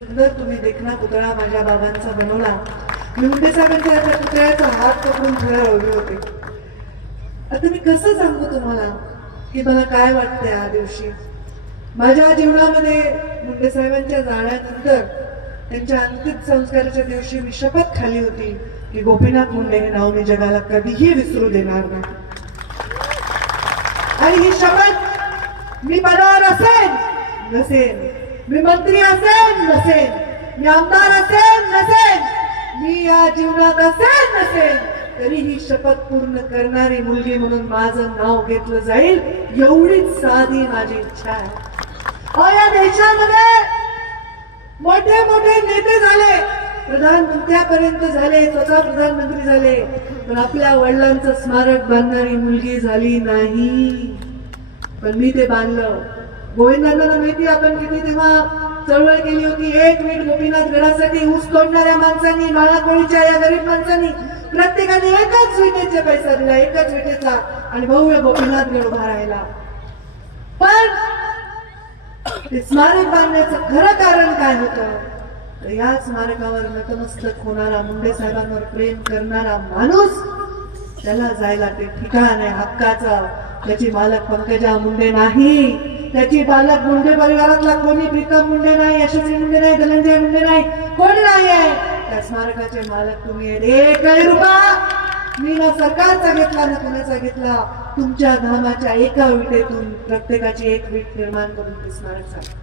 सुंदर तुम्ही देखना पुतळा माझ्या बाबांचा बनवला. मी साहेबांच्या त्या पुतळ्याचा हात पकडून खरं लावले होते. आता मी कसं सांगू तुम्हाला की मला काय वाटतंय या दिवशी? माझ्या जीवनामध्ये मुंडे साहेबांच्या जाण्यानंतर त्यांच्या अंतिम संस्काराच्या दिवशी मी शपथ खाली होती की गोपीनाथ मुंडे हे नाव मी जगाला कधीही विसरू देणार नाही. आणि ही शपथ मी पदावर असेल नसेल. मी मंत्री असेन नसेन मी आमदार असेन नसेन मी या जीवनात असेन नसेन तरी ही शपथ पूर्ण करणारी मुलगी म्हणून माझं नाव घेतलं जाईल एवढीच साधी माझी इच्छा आहे. या देशामध्ये मोठे मोठे नेते झाले. प्रधानमंत्र्यापर्यंत झाले स्वतः प्रधानमंत्री झाले. पण आपल्या वडिलांचं स्मारक बांधणारी मुलगी झाली नाही. पण मी ते बांधलं. गोविंदांना माहिती आपण किती तेव्हा चळवळ केली होती एक मिनिट गोपीनाथ गडासाठी ऊस तोडणाऱ्या माणसांनी बाळाकोळीच्या या गरीब माणसांनी प्रत्येकाने एकाच विटेचा पैसा दिला एकाच विटेचा आणि भव्य गोपीनाथ गड उभा राहिला. पण ते स्मारक बांधण्याचं खरं कारण काय होतं? तर या स्मारकावर नतमस्तक होणारा मुंडे साहेबांवर प्रेम करणारा माणूस त्याला जायला ते ठिकाण आहे हक्काचं. त्याची मालक पंकजा मुंडे नाही. त्याची बालक मुंडे परिवारातला कोणी प्रीतम मुंडे नाही यशस्वी मुंडे नाही धनंजय मुंडे नाही कोणी नाही आहे त्या स्मारकाचे मालक तुम्ही आहेत. एकही मी ना सरकारचा घेतला ना कुणाचा घेतला? तुमच्या धामाच्या एका विटेतून प्रत्येकाची एक वीट निर्माण करून ते स्मारक